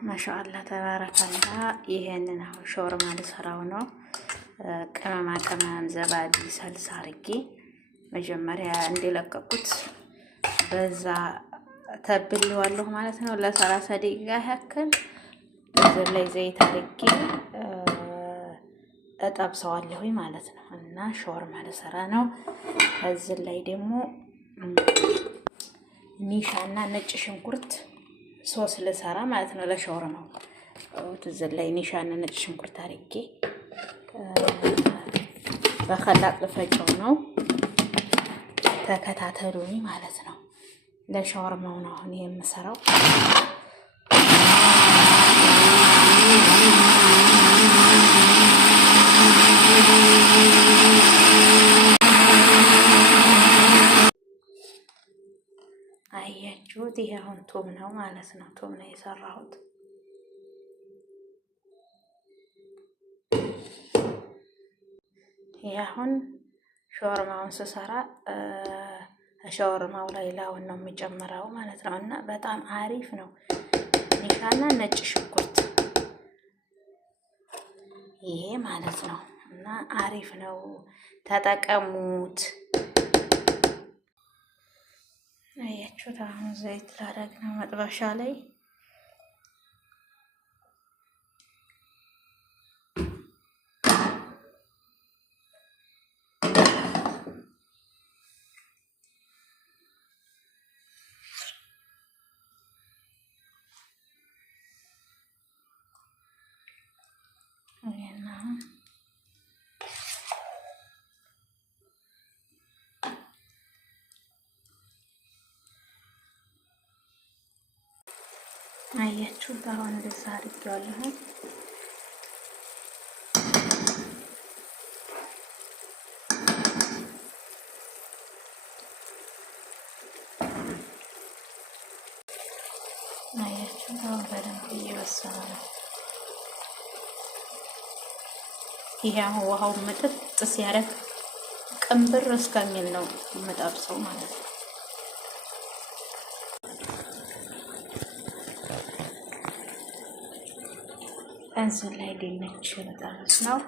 ማሻአላህ ተባረካላ። ይሄንን አሁን ሾርማ ልሰራው ነው። ቅመማ ቅመም ዘባዲ ሰልሳ አርጌ መጀመሪያ እንደለቀቁት በዛ ተብሌዋለሁ ማለት ነው። ለ30 ደቂቃ ያክል እዚህ ላይ ዘይት አርጌ እጠብሰዋለሁ ማለት ነው። እና ሾርማ ልሰራ ነው። እዚህ ላይ ደግሞ ኒሻና ነጭ ሽንኩርት ሶስ ልሰራ ማለት ነው። ለሾርማው እዚህ ላይ ኒሻና ነጭ ሽንኩርት አርጌ በከላጥ ልፈጨው ነው። ተከታተሉኝ ማለት ነው። ለሾርማው ነው አሁን የምሰራው። አያችሁት? ይሄ አሁን ቶም ነው ማለት ነው። ቶም ነው የሰራሁት። ይሄ አሁን ሾርማውን ስሰራ ሾርማው ላይ ላውን ነው የሚጨምረው ማለት ነው። እና በጣም አሪፍ ነው። ኒሻና ነጭ ሽንኩርት ይሄ ማለት ነው። እና አሪፍ ነው፣ ተጠቀሙት። አያችሁት? አሁን ዘይት ላደርግ ነው መጥበሻ ላይ። አያችሁት? አሁን እንደዛ አድርጌዋለሁ። አያችሁት? አሁን በደንብ እየበሰለ ነው። ይሄ አሁን ውሃው መጠጥ ሲያደርግ ቅንብር እስከሚል ነው የምጠብሰው ማለት ነው። እዚህ ላይ ድንች ልጠብስ ነው።